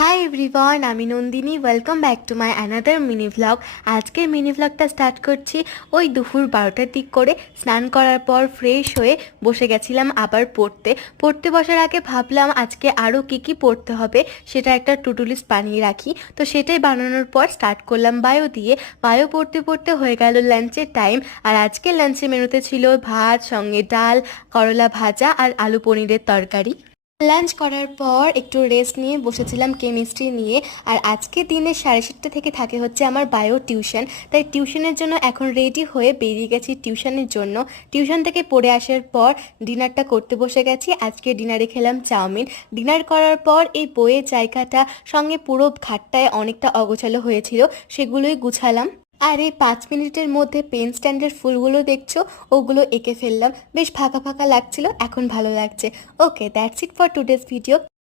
Hi everyone, আমি Nandini. Welcome back to my another mini vlog. আজকের mini ভ্লগটা start করছি ওই দুপুর 12টার দিক করে। স্নান করার পর ফ্রেশ হয়ে বসে গেছিলাম আবার পড়তে বসার আগে ভাবলাম আজকে আরও কী পড়তে হবে সেটা একটা টু-ডু লিস্ট বানিয়ে রাখি। তো সেটাই বানানোর পর স্টার্ট করলাম বায়ো দিয়ে। বায়ো পড়তে পড়তে হয়ে গেল লাঞ্চের টাইম। আর আজকে লাঞ্চের মেনুতে ছিল ভাত, সঙ্গে ডাল, করলা ভাজা আর আলু পনিরের তরকারি। লাঞ্চ করার পর একটু রেস্ট নিয়ে বসেছিলাম কেমিস্ট্রি নিয়ে। আর আজকে দিনে 7:30 থেকে থাকে হচ্ছে আমার বায়ো টিউশন। তাই টিউশনের জন্য এখন রেডি হয়ে বেরিয়ে গেছি টিউশনের জন্য। টিউশন থেকে পড়ে আসার পর ডিনারটা করতে বসে গেছি। আজকে ডিনারে খেলাম চাউমিন। ডিনার করার পর এই বইয়ের জায়গাটা সঙ্গে পুরো ঘাটটায় অনেকটা অগোছালো হয়েছিল, সেগুলোই গুছালাম। আর এই 5 মিনিটের মধ্যে পেন স্ট্যান্ডের ফুলগুলো দেখছো, ওগুলো এঁকে ফেললাম। বেশ ফাঁকা ফাঁকা লাগছিল, এখন ভালো লাগছে। Okay, that's it for today's video.